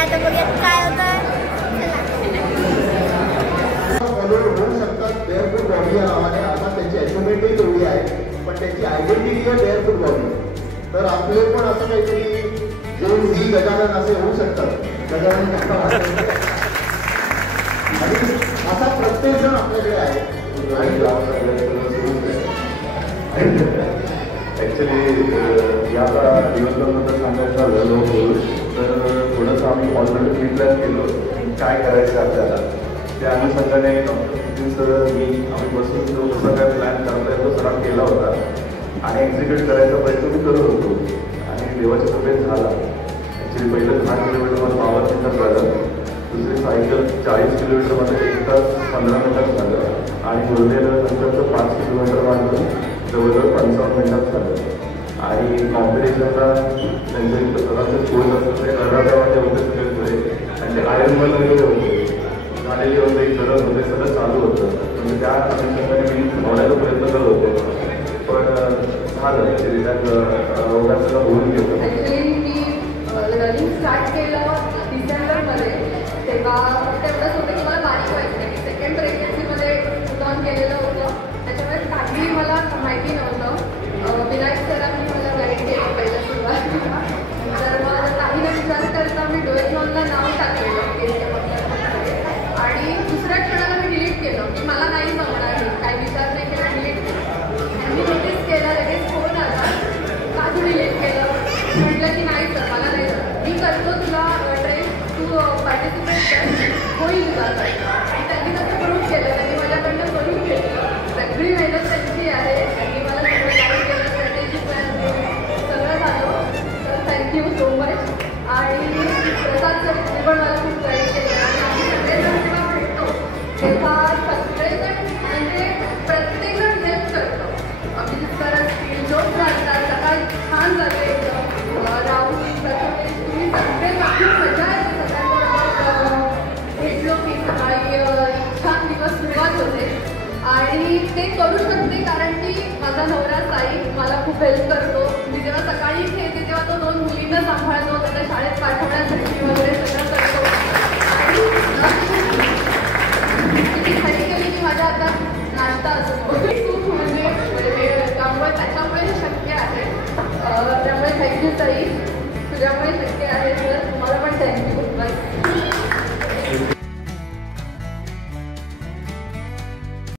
आता बघूयात काय होतं. होऊ शकतात बेअरफूट बॉडी या नावाने. आता त्याची ॲक्युमेटही तेवढी आहे, पण त्याची आयडेंटिटी आहे बेअरफूट बॉडी. तर आपले पण असं काहीतरी जेन झी गजानन असे होऊ शकतात. गजानन आणि असा प्रत्येक जण आपल्याकडे आहे. ॲक्च्युली या दिवसाबद्दल सांगायचं झालं तर थोडंसं आम्ही ऑलरेडी प्रिप्लॅन केलो काय करायचं आपल्याला. त्या अनुषंगाने सर मी आम्ही बसून जो कसा काय प्लॅन करता येतो सराव केला होता आणि एक्झिक्यूट करायचा प्रयत्न मी करत होतो आणि देवाची तब्येत झाला. ॲक्च्युली पहिलं 10 किलोमीटर मला 12 मिनिटात झालं. दुसरी सायकल 40 किलोमीटरमध्ये 1 तास 15 मिनिटात झालं आणि उरलेलं नंतरचं 5 किलोमीटर माझं जवळजवळ 55 मिनिटात झालं. आणि कॉम्पिटिशनला त्यांचे सरांचे स्कूल असतं ते अर्ध्या होते सगळे पुढे आणि ते आयर्नमन वगैरे होते झालेली होते, करत होते, सगळं चालू होतं. म्हणजे त्या अनुषंगाने मी धावण्याचा प्रयत्न करत होतो पण झालं ॲक्च्युली त्यात रोगात सगळं होऊन गेलं. ॲक्च्युली मी रनिंग स्टार्ट केलं डिसेंबरमध्ये. तेव्हा तेवढंच होतं की मला बारीक व्हायचं. मी सेकंड प्रेग्नन्सीमध्ये लॉन केलेलं होतं, त्याच्यामुळे काही मला माहिती नव्हतं. विनायक सरांनी मला गाईड केलं पहिल्या सुरुवातीला. तर मग काही न विचार करता मी डोएथलॉनला नाव टाकलेलं आणि दुसऱ्या क्षणाला मी डिलीट केलं की मला नाही जमणार आहे. काही विचार नाही केला, डिलीट केलं. मी नोटीस केलं लगेच फोन आला का तू डिलीट केलं. म्हटलं की नाही सर मला नाही जमणार, मी करतो तुला ट्रेन, तू पार्टिसिपेट कर, होईल तुला. आणि त्यांनी तसं करून केलं, त्यांनी माझ्याकडनं करून घेतलं. सगळी मेहनत त्यांची आहे. त्यांनी मला सगळं गाईड केलं, स्ट्रॅटेजी प्लॅन सगळं झालं. तर थँक्यू सो मच. आणि प्रसाद सर तुम्ही पण मला खूप गाईड केलं. आणि आम्ही सगळेजण जेव्हा भेटतो तेव्हा सगळेजण म्हणजे प्रत्येकजण हेल्प करतो. अभिजित सर असतील, जोक घालतात, सकाळी छान जाते एकदम. राहुल प्रथमेश तुम्ही सगळे खूप मजा येते. सगळ्यांना भेटलो की सकाळी छान दिवस सुरुवात होते. आणि ते करू शकते कारण की माझा नवरा साई मला खूप हेल्प करतो. मी जेव्हा सकाळी इथे येते तेव्हा तो 2 मुलींना सांभाळतो, त्यांना शाळेत पाठवण्यासाठी